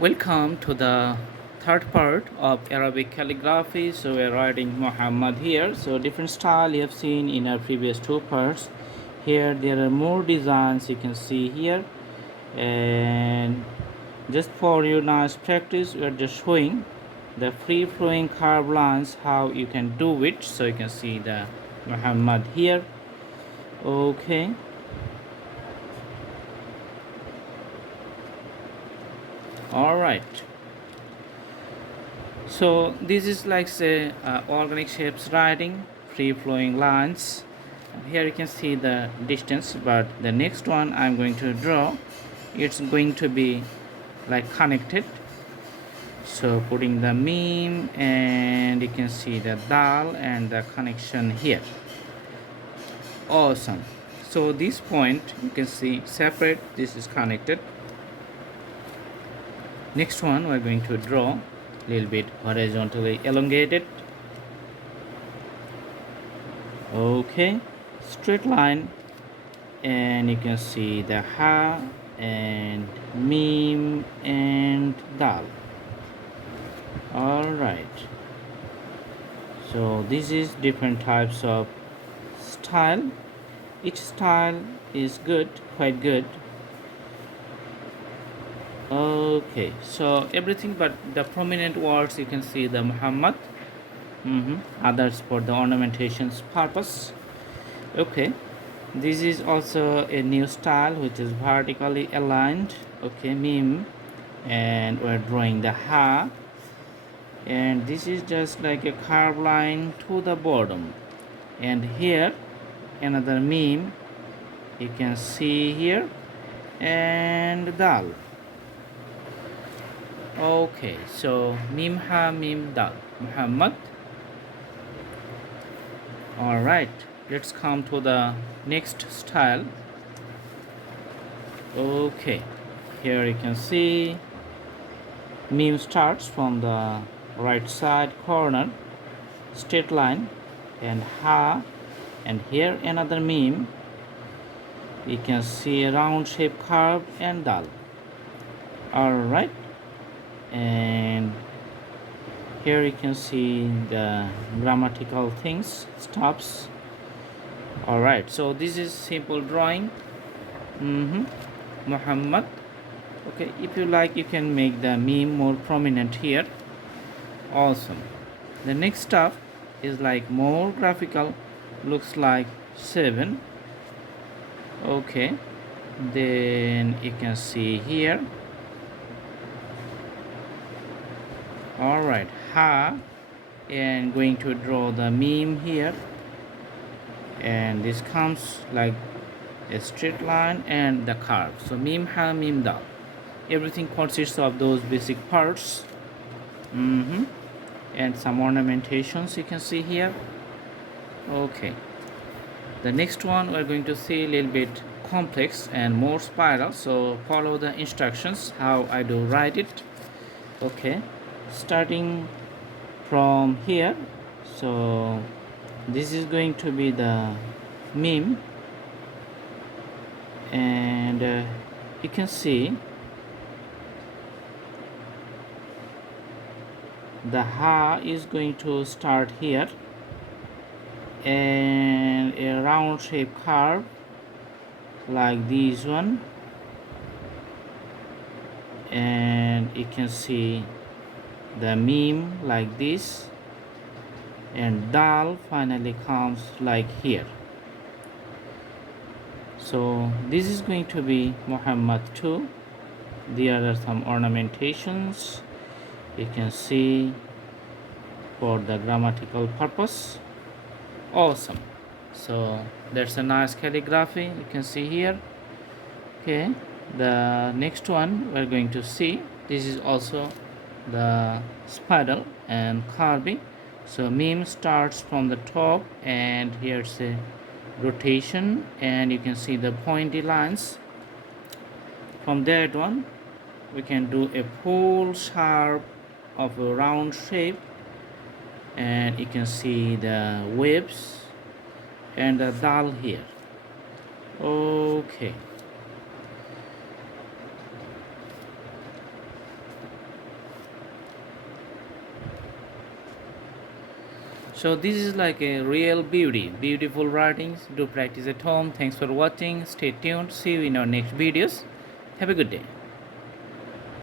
Welcome to the third part of Arabic calligraphy. So we're writing Muhammad here. So different style you have seen in our previous two parts. Here there are more designs you can see here, and just for your nice practice, we are just showing the free flowing curved lines how you can do it. So you can see the Muhammad here. Okay. All right. So this is like say organic shapes writing, free flowing lines. Here you can see the distance, but the next one I'm going to draw, it's going to be like connected. So putting the meme, and you can see the dal and the connection here. Awesome. So this point you can see separate, this is connected. Next one we're going to draw a little bit horizontally elongated. Okay, straight line, and you can see the ha and meme and dal. All right, so this is different types of style. Each style is good, quite good. Okay, so everything but the prominent words you can see the Muhammad, others for the ornamentations purpose. Okay, this is also a new style which is vertically aligned. Okay, meme, and we're drawing the ha, and this is just like a curved line to the bottom, and here another meme you can see here, and dal. Okay, so meme ha meme dal Muhammad. All right, let's come to the next style. Okay, here you can see meme starts from the right side corner, straight line, and ha, and here another meme you can see a round shape curve and dal. All right, and here you can see the grammatical things stops. All right, so this is simple drawing. Muhammad. Okay, if you like you can make the meme more prominent here. Awesome. The next stuff is like more graphical, looks like 7. Okay, then you can see here. All right, ha, and going to draw the meme here, and this comes like a straight line and the curve. So meme ha meme dal, everything consists of those basic parts. And some ornamentations you can see here. Okay, the next one we're going to see a little bit complex and more spiral, so follow the instructions how I do write it. Okay, starting from here, so this is going to be the meme, and you can see the ha is going to start here, and a round shape curve like this one, and you can see the meme like this, and dal finally comes like here. So this is going to be Muhammad 2. There are some ornamentations you can see for the grammatical purpose. Awesome. So that's a nice calligraphy you can see here. Okay, the next one we're going to see, this is also the spiral and carving. So meme starts from the top, and here's a rotation, and you can see the pointy lines. From that one we can do a full sharp of a round shape, and you can see the waves and the dal here. Okay, So this is like a real beautiful writings. Do practice at home. Thanks for watching. Stay tuned. See you in our next videos. Have a good day.